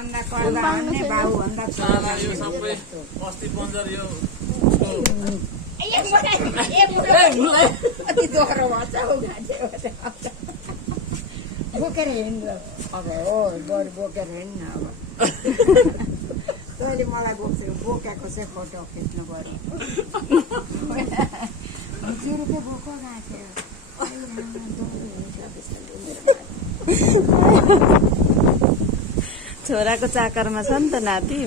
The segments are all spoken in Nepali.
भन्दा पर्दा अन्य बाउ भन्दा साला यो सबै अस्ति पन्जर यो अति दोहोरो भन्छ हौ बोकेर हिँड्नु अब हो बरु बोकेर हिँड्नु अब तैँले मलाई बोकेको चाहिँ फोटो खिच्नु पर्यो रुपियाँ बोको गएको छोराको चाकरमा छ नि त नाति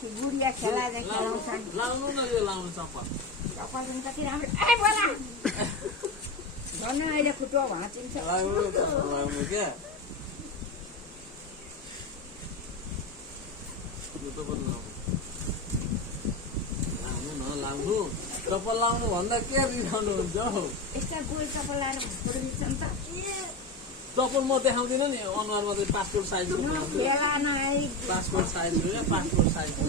गुडिया खेला खेलाउँछन् लाउनु न यो लाउनु चप्पल चप्पल पनि कति राम्रो झन् अहिले खुट्टो भाँचिन्छ लाउनु क्या लाउनु न लाउनु चप्पल लाउनु भन्दा के रिसाउनुहुन्छ हौ यस्ता गोल चप्पल लाएर फोटो खिच्छन् त चप्पल म देखाउँदिनँ नि अनुहारमा चाहिँ पासपोर्ट साइजको पासपोर्ट साइजको क्या पासपोर्ट साइजको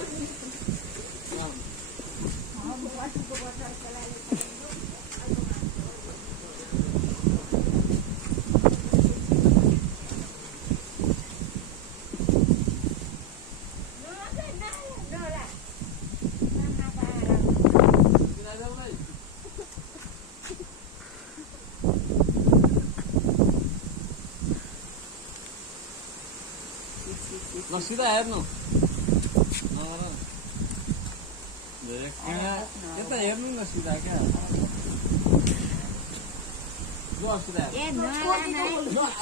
ल सिधा हेर्नु यता हेर्नु न सिधा क्या सिधा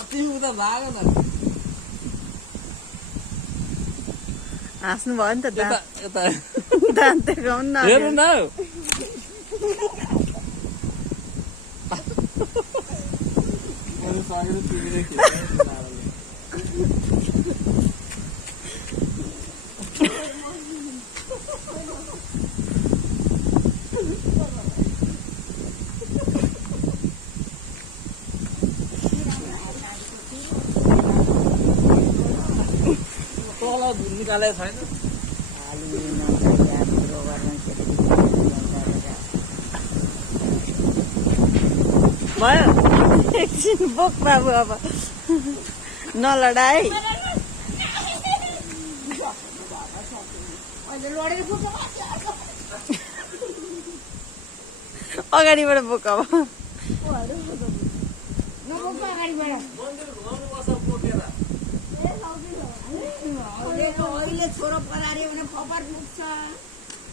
तिमी उता भाग न हाँस्नु भयो नि त यता दाँत देखाउनु न हेर्नु न निकालेको छैन भयो एकछिन बोक बाबु अब नलडाए अगाडिबाट बोक अब अहिले छोरो परार्यो भने खबर पुग्छ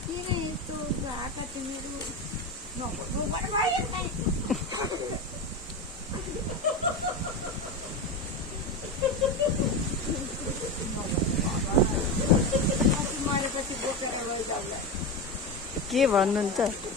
किन यस्तो आएका तिमीहरू के भन्नुहुन्छ